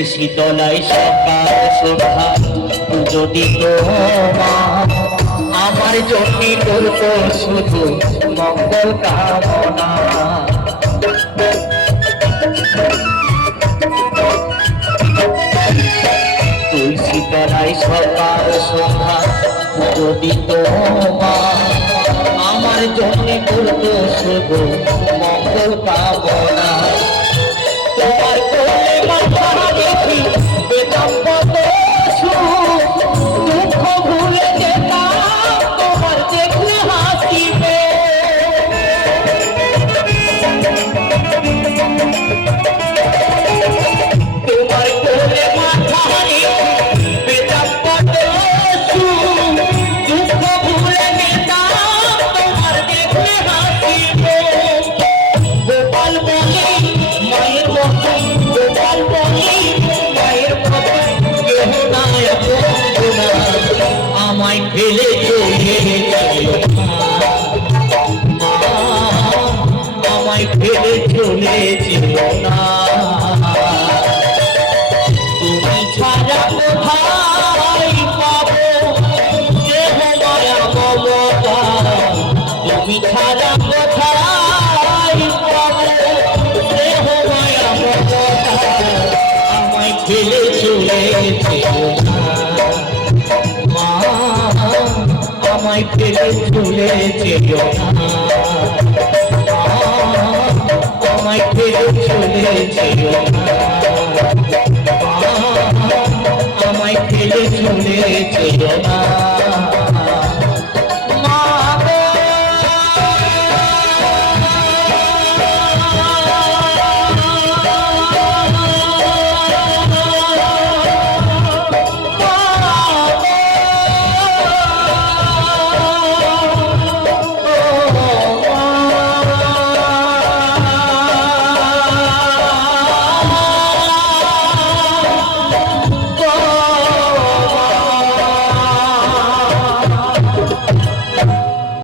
তুলসী তলায় সকাল সন্ধ্যা পুজো দিত মা, আমার জন্য করত শুধু মঙ্গল কামনা। তুলসী তলায় সকাল সন্ধ্যা পুজো দিত মা, আমার জন্য করত শুধু মঙ্গল কামনা। তোমার কোলে মাথা দেখি পেতাম কত সুখ, দুঃখ ভুলে যেতাম তোমার দেখলে হাসিবে। তোমার কোলে মাথা দেখি পেতাম কত সুখ, দুঃখ ভুলে যেতাম তোমার দেখলে হাসিবে। গোপাল বলে মায়ের মতো, গোপাল বলে মায়ের মতো কেহ নাই বন্ধুনা, আমায় ফেলে চলে গেল মা, আমায় ফেলে চলে যেও না। তুমি ছাড়া কোথায় পাবো স্নেহ মায়া মমতা, তুমি ছাড়া কোথায় পাবো স্নেহ মায়া মমতা, আমায় ফেলে চলে যেও না মা, আমায় ফেলে চলে যেও না, আমায় ফেলে চলে যেও না, আমায় ফেলে চলে যেও না।